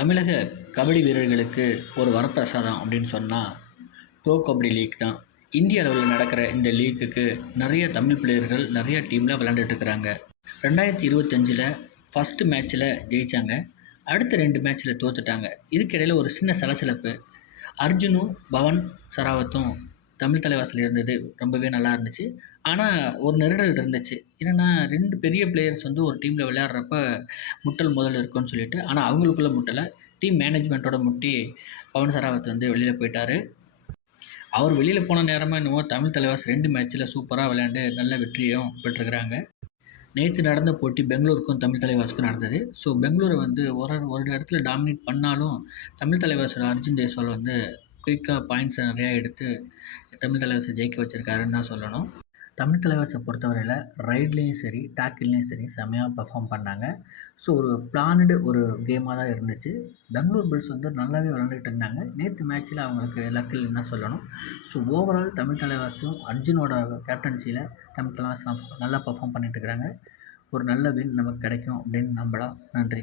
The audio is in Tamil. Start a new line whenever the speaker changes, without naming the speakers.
தமிழக கபடி வீரர்களுக்கு ஒரு வரப்பிரசாதம் அப்படின்னு சொன்னால் ப்ரோ கபடி லீக் தான். இந்திய அளவில் நடக்கிற இந்த லீக்குக்கு நிறைய தமிழ் பிளேயர்கள் நிறைய டீமில் விளாண்டுட்டுருக்குறாங்க ரெண்டாயிரத்தி இருபத்தஞ்சில் ஃபஸ்ட்டு மேட்ச்சில் ஜெயித்தாங்க அடுத்த ரெண்டு மேட்ச்சில் தோத்துட்டாங்க. இதுக்கிடையில் ஒரு சின்ன சலசலப்பு. அர்ஜுனும் பவன் சராவத்தும் தமிழ் தலைவாசல் இருந்தது ரொம்பவே நல்லா இருந்துச்சு. ஆனால் ஒரு நெருடல் இருந்துச்சு. என்னென்னா ரெண்டு பெரிய பிளேயர்ஸ் வந்து ஒரு டீமில் விளையாடுறப்ப முட்டல் முதல் இருக்குன்னு சொல்லிட்டு ஆனால் அவங்களுக்குள்ள முட்டலை டீம் மேனேஜ்மெண்ட்டோட முட்டி பவன் சராவத் வந்து வெளியில் போயிட்டார். அவர் வெளியில் போன நேரமாக என்னவோ தமிழ் தலைவாஸ் ரெண்டு மேட்ச்சில் சூப்பராக விளையாண்டு நல்ல வெற்றியும் பெற்றுருக்குறாங்க. நேற்று நடந்த போட்டி பெங்களூருக்கும் தமிழ் தலைவாஸுக்கும் நடந்தது. ஸோ பெங்களூரை வந்து ஒரு ஒரு இடத்துல டாமினேட் பண்ணாலும் தமிழ் தலைவாஸோட அர்ஜுன் தேஸ்வால் வந்து குயிக்காக பாயிண்ட்ஸ் நிறையா எடுத்து தமிழ் தலைவர்ஸை ஜெயிக்க வச்சுருக்காருன்னு தான் சொல்லணும். தமிழ் தலைவாசை பொறுத்தவரையில் ரைட்லேயும் சரி டேக்கிள்லேயும் சரி செம்மையாக பெர்ஃபார்ம் பண்ணாங்க. ஸோ ஒரு பிளானடு ஒரு கேமாக தான் இருந்துச்சு. பெங்களூர் பில்ஸ் வந்து நல்லாவே விளாண்டுட்டு இருந்தாங்க. நேற்று மேட்ச்சில் அவங்களுக்கு லக்கில் என்ன சொல்லணும். ஸோ ஓவரால் தமிழ் தலைவாசும் அர்ஜுனோட கேப்டன்சியில் தமிழ் தலைவாஸ் நல்லா பெர்ஃபார்ம் பண்ணிட்டு இருக்கிறாங்க ஒரு நல்ல வின் நமக்கு கிடைக்கும் அப்படின்னு நம்பலாம். நன்றி.